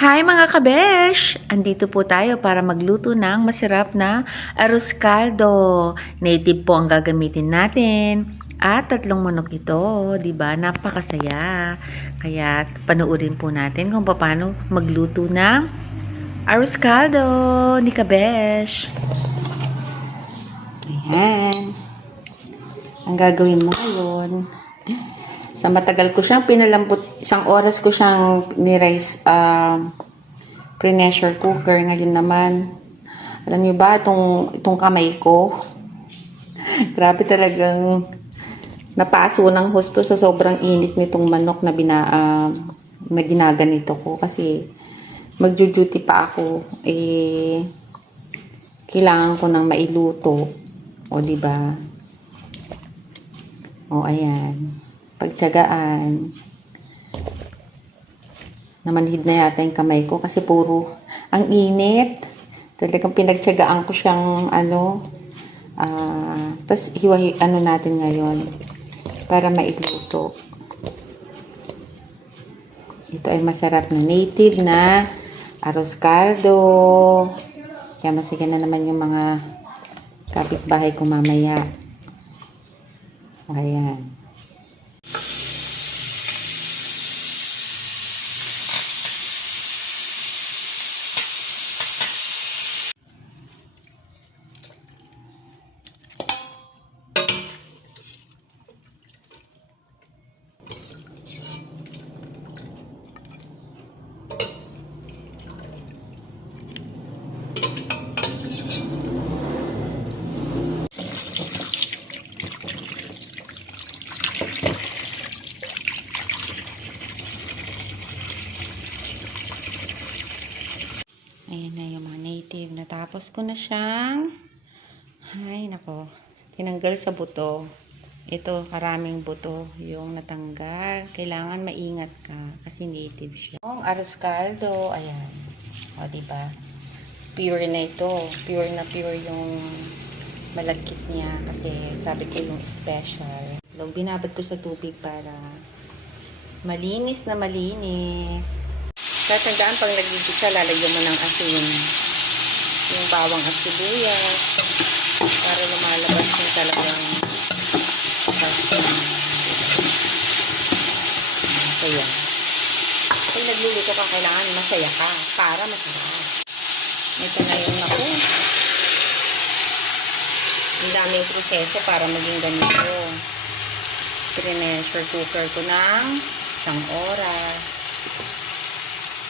Hi mga kabesh! Andito po tayo para magluto ng masarap na arroz caldo. Native po ang gagamitin natin. At 3 manok ito, 'di ba? Napakasaya. Kaya panoorin po natin kung paano magluto ng arroz caldo ni kabesh. Ayan. Ang gagawin mo ngayon, sa matagal ko siyang pinalambot, 1 oras ko siyang ni-rice pre-pressure cooker. Ngayon naman, alam niyo ba, itong kamay ko, grabe talagang napaso ng husto sa sobrang init nitong manok na ginaganito ko. Kasi magjo-duty pa ako, kailangan ko nang mailuto. O, diba? O, ayan. Pagtiyagaan. Namanhid na yata yung kamay ko kasi puro ang init. Talagang pinagtiyagaan ko siyang tapos natin ngayon para mailuto. Ito ay masarap na native na arroz caldo. Kaya masaya na naman yung mga kapitbahay ko mamaya. Ayan. Ayan na yung mga native. Natapos ko na siyang, ay nako, tinanggal sa buto. Ito, karaming buto yung natanggal. Kailangan maingat ka kasi native siya. Yung arroz caldo, ayan. O, diba? Pure na ito. Pure na pure yung malagkit niya kasi sabi ko yung special. So, binabad ko sa tubig para malinis na malinis. Tatandaan pag nagigisa, lalagyan mo ng asin. Yung bawang at sibuyas. Para lumalabas yung talagang masaya. Pag nagluluto ka, kailangan masaya ka para masarap. Ito na yung naku. Ang daming proseso para maging ganito. Pressure cooker ko ng 1 oras.